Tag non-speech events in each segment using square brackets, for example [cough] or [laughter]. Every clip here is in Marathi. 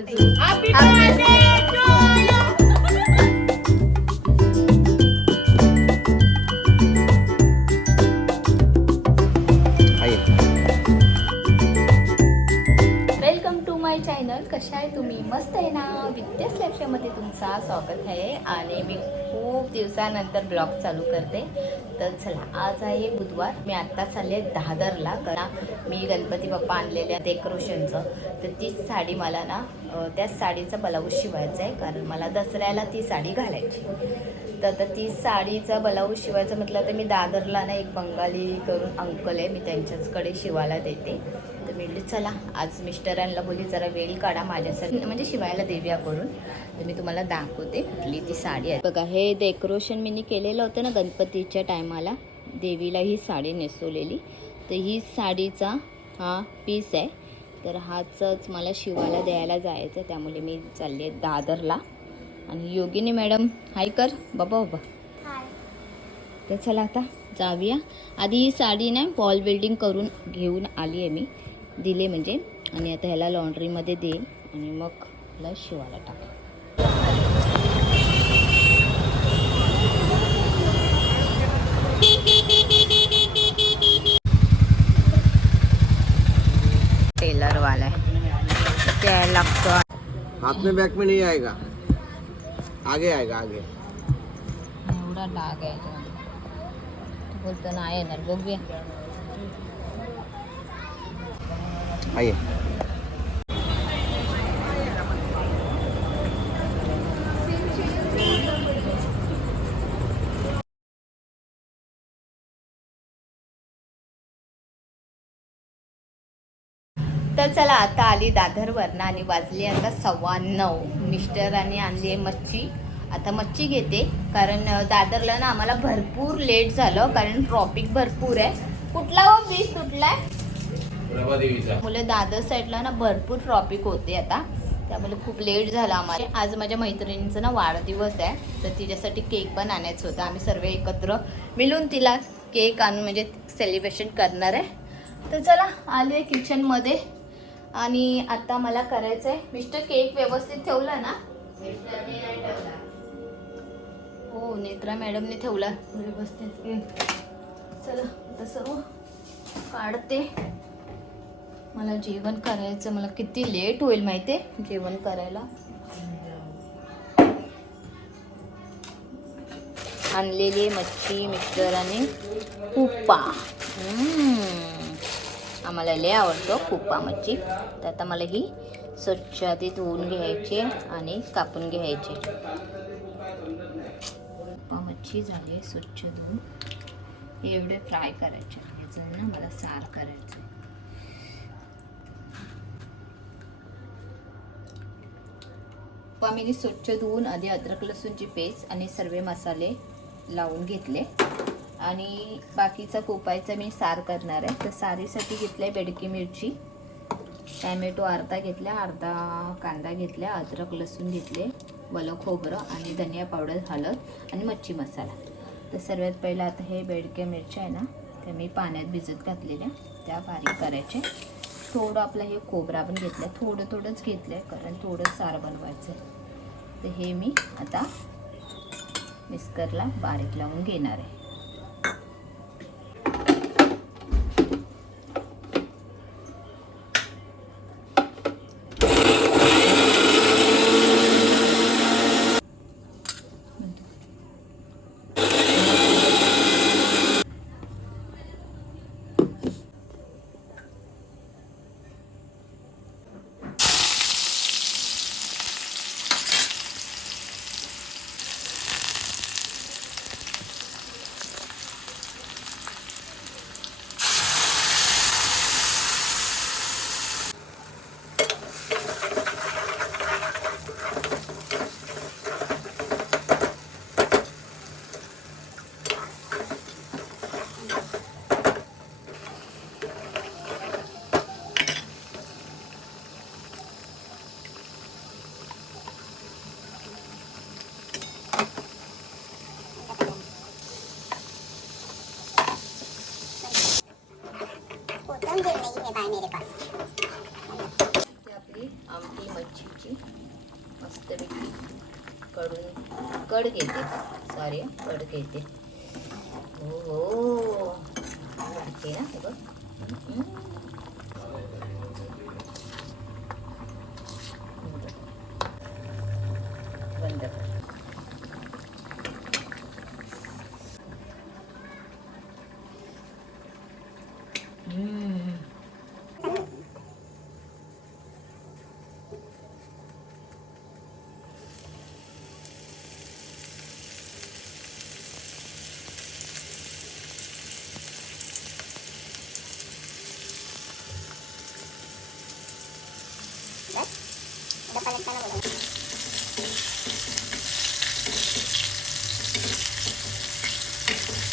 आहे तुम्ही मस्त आहे ना? विद्या स्लॅपच्यामध्ये तुमचा स्वागत आहे आणि मी खूप दिवसानंतर ब्लॉग चालू करते. तर चला आज आहे बुधवार. मी आत्ता चालले दादरला. कारण मी गणपती बाप्पा आणलेल्या डेकोरेशनचं. तर तीच साडी मला ना त्याच साडीचा ब्लाऊज शिवायचा आहे. कारण मला दसऱ्याला ती साडी घालायची तर तर ती साडीचा ब्लाऊज शिवायचं म्हटलं तर मी दादरला ना एक बंगाली करून अंकल आहे. मी त्यांच्याचकडे शिवायला देते. तर मी म्हटली चला आज मिस्टरांना बोलली जरा वेळ काढा माझ्यासाठी. म्हणजे शिवायला देऊया करून. तर मी तुम्हाला दाखवते कुठली ती साडी आहे. बघा हे डेकोरेशन मी केलेलं होतं ना गणपतीच्या टायमाला देवीला ही साडी नेसवलेली. तर ही साडीचा हा पीस आहे. तर हाचंच मला शिवायला द्यायला जायचं त्यामुळे मी चालली आहे दादरला. आणि योगिनी मॅडम हाय कर. बाबा बाबा. तर चला आता जाऊया. आधी ही साडी ना वॉल बिल्डिंग करून घेऊन आली आहे मी. दिले म्हणजे. आणि आता ह्याला लॉन्ड्रीमध्ये देईन आणि मग ह्याला शिवायला टाक. टेलरवाला आहे. लागतो हाथ में बैक में नहीं आएगा? आगे आएगा आगे। एवढा डाग आहे बोलतो नाही येणार बघूया आइए तर चला आता आली दादरवरनं आणि वाजली आता सव्वा नऊ मिस्टरांनी आणली आहे मच्छी. आता मच्छी घेते कारण दादरला ना आम्हाला भरपूर लेट झालं कारण ट्रॉफिक भरपूर आहे. कुठला हो बीच तुटलाय मुलं दादर साईडला ना भरपूर ट्रॉपिक होते आता. त्यामुळे खूप लेट झाला आम्हाला. आज माझ्या मैत्रिणींचा ना वाढदिवस आहे तर तिच्यासाठी केक पण आणायचं होतं. आम्ही सर्व एकत्र मिळून तिला केक आणून म्हणजे सेलिब्रेशन करणार आहे. तर चला आले आहे किचनमध्ये आणि आता मला करायचं आहे मिस्टर केक व्यवस्थित ठेवला ना? हो नेत्रा मॅडमने ठेवला. व्यवस्थित. केक चला आता सर्व काढते. मला जेवण करायचं मला किती लेट होईल माहिती आहे जेवण करायला. आणलेली मच्छी मिस्टरांनी कुप्पा आम्हाला लय आवडतो कुप्पा मच्छी. तर आता मला ही स्वच्छ आधी धुवून घ्यायची आणि कापून घ्यायची. कुप्पा मच्छी झाली स्वच्छ धुवून. एवढे फ्राय करायचे. याचं ना मला सार करायचं आहे. मी स्वच्छ धुवून आधी अद्रक लसूणची पेस्ट आणि सर्व मसाले लावून घेतले. आणि बाकीचा कोपायचा मी सार करणार आहे. तर सारीसाठी घेतलं आहे बेडकी मिरची टॅमॅटो अर्धा घेतला अर्धा कांदा घेतला अद्रक लसूण घेतले वलं खोबरं आणि धनिया पावडर हळद आणि मच्छी मसाला. तर सर्वात पहिलं आता हे बेडक्या मिरच्या आहे ना त्या मी पाण्यात भिजत घातलेल्या त्या बारीक करायच्या. थोडं आपलं हे खोबरा पण घेतलं थोडं थोडंच घेतलं आहे कारण थोडं सार बनवायचं आहे तर हे मी आता मिस्करला बारीक लावून घेणार आहे. है मेरे पास। आपली आमटी मच्छीची कड घेते सॉरी कड हो हो ना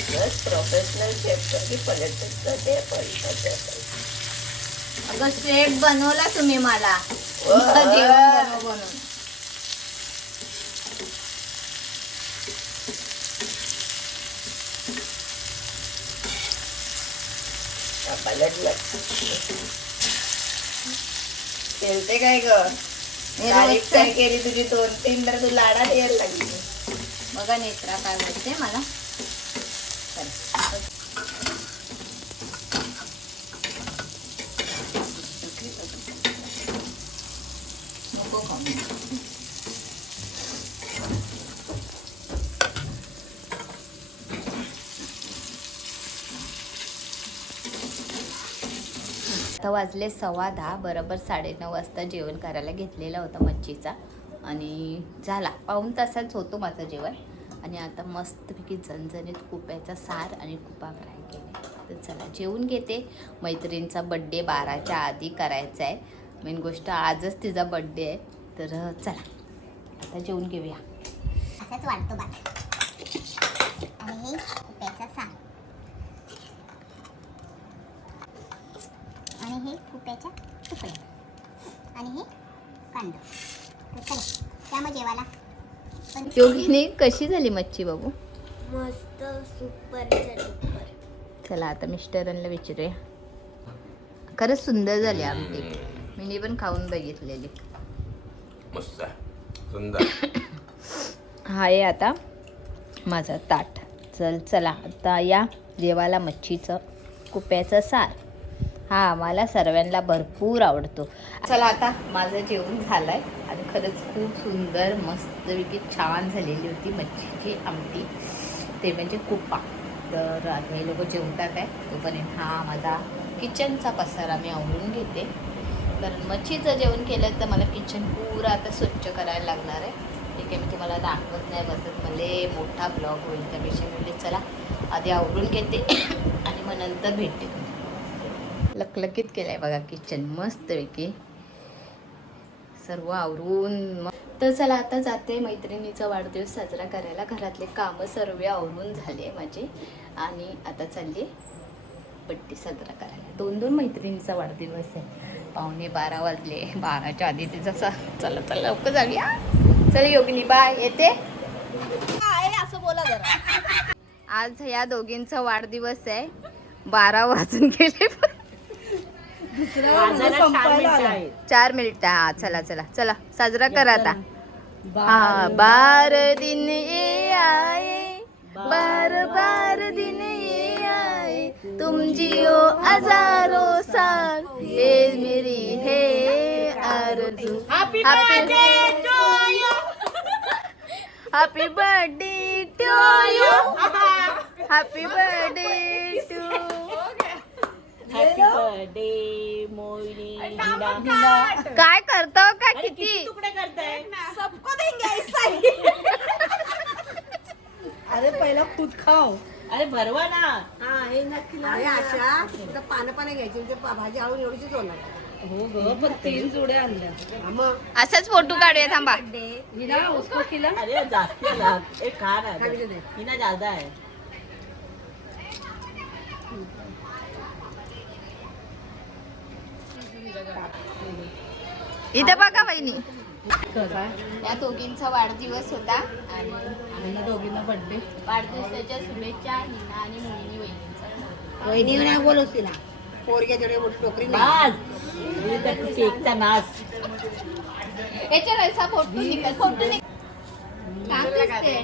बस प्रोफेशनल शेफ कधी पलटत जाते पलटत जाते अगं शेफ बनवला तुम्ही मला. जेवण बनव बनवून पलटलं काय ग? केली तुझी दोन तीन तर तू लाडात यायला लागली. बघा नेत्रा काय बोलते मला. आता वाजले सव्वा दहा बरोबर साडेनऊ वाजता जेवण करायला घेतलेला होता मच्छीचा आणि झाला. पाऊण तासाच होतो माझं जेवण आणि आता मस्तपैकी झणझणीत कुप्याचा सार आणि कुपा फ्राय केले. तर चला जेवून घेते. मैत्रिणीचा बड्डे बाराच्या आधी करायचा आहे. मेन गोष्ट आजच तिचा बड्डे आहे. तर चला आता जेवून घेऊया. असाच वाटतो भात आणि हे कुप्याचा सार आणि तुकडे आणि हे कांद. तर चला त्यामुळे जेवायला योगिनी कशी झाली मच्छी बाबू मस्त सुपर सुपर चला आता मिस्टरांना विचारूया. खरंच सुंदर झाली आमटी. मी पण खाऊन बघितलेली. मस्त सुंदर. हा आहे आता माझा ताट. चल चला आता या जेवायला मच्छीचं कुप्याचं सार. हा मला सर्वांना भरपूर आवडतो. चला आता माझं जेवण झालं आहे आणि खरंच खूप सुंदर मस्तपैकी छान झालेली होती मच्छीची आमटी. ते म्हणजे कुप्पा. तर आता हे लोक जेवतात आहे तोपर्यंत हा माझा किचनचा पसारा मी आवरून घेते. कारण मच्छीचं जेवण केलं तर मला किचन पुरा आता स्वच्छ करायला लागणार आहे. ठीक आहे मी तुम्हाला दाखवत नाही बसत. मला मोठा ब्लॉग होईल त्यापेक्षा म्हणजे चला आधी आवरून घेते आणि मग नंतर भेटते. तुम्हाला लकलकीत केलं आहे बघा किचन मस्तपैकी. सर्व आवरून मग तर चला आता जाते मैत्रिणीचा वाढदिवस साजरा करायला. घरातले कामं सर्व आवरून झाले माझे. आणि आता चालले बड्डे साजरा करायला. दोन दोन मैत्रिणीचा वाढदिवस आहे. पावणे बारा वाजले. बाराच्या आधी तिचा सा चला चला लवकर जाऊया. चल योगिनी बाय. येते? असं बोला जरा. आज या दोघींचा वाढदिवस आहे. बारा वाजून गेले. चार मिनिट हा चला चला चला. साजरा करा आता. हा बार दिन ये आए बार बार दिन ये आए तुम जियो हजारों साल ये मेरी है आरज़ू। Happy birthday to you happy birthday to you happy birthday to happy birthday Mohini काय करतो का किती? तुकडे करताय? सबको देंगे ऐसा ही. [laughs] अरे पहिला खुद खाओ. अरे भरवा ना. अरे आशा तर पानं पानं घ्यायची ते भाजी आवडून एवढीच होणार. हो ग पण तीन जुड्या आणल्या. हा मग असाच फोटो काढूया थांबा. हिना उसको खिला. अरे जास्त एक खा दे. हिना ज्यादा है इथे बघा बहिणी. या दोघींचा वाढदिवस होता आणि आम्हाला दोघींना बर्थडे वाढदिवसाच्या शुभेच्छा हिना आणि मोहिनी वहिनींचा. वहिनी नाही बोलवस तिला. टोकरी नाही. नाच केकचा नाच याच्यावर असा फोटो निघाल फोटो निघ. छान दिसते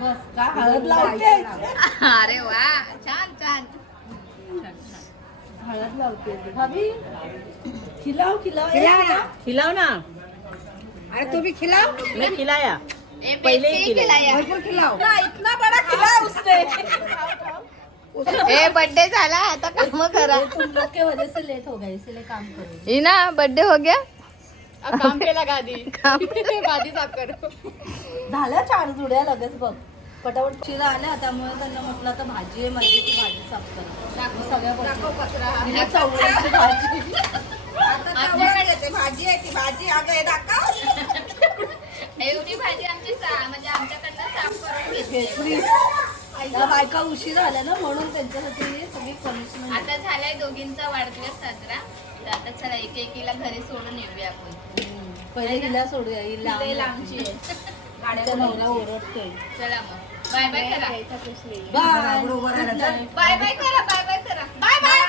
बस का हळद लावते अरे वा छान छान. हळद लावते भाभी. खिलाव खिलाव खिलाव ना. अरे तू भी खिलाव? मैं खिलाया. ए, पहिले बेटी खिलाया. भरपूर खिलाव? इतना बड़ा खिलाव उसने. ए बर्थडे झाला आता काम करा. तुम लोग के वजह से लेट हो गए इसलिए काम करो इना बर्थडे हो गया? काम केला गादी [laughs] काम गादी साफ करो झाल्या चार जुड्या लगेच बघ. पटापट शिरा आल्या त्यामुळे त्यांना म्हटलं आता भाजी आहे माझी ती भाजी साफ करा सगळ्या हिला चवळीची भाजी. भाजी आहे ती. भाजी अगं दाखव. [laughs] एवढी भाजी आमची सा- म्हणजे आमच्याकडनं साफ करून घेतली. बायका उशीर आल्या ना म्हणून त्यांच्यासाठी ही सगळी पनिशमेंट आता झालाय दोघींचा वाढदिवस साजरा. तर आता चला एक एकीला घरी सोडून येऊया आपण. पहिले हिला सोडूया ही लय लांबची आहे. तिचा नवरा ओरडतोय. चला मग. बाय बाय करा. बाय. बाय बाय करा. Bye bye.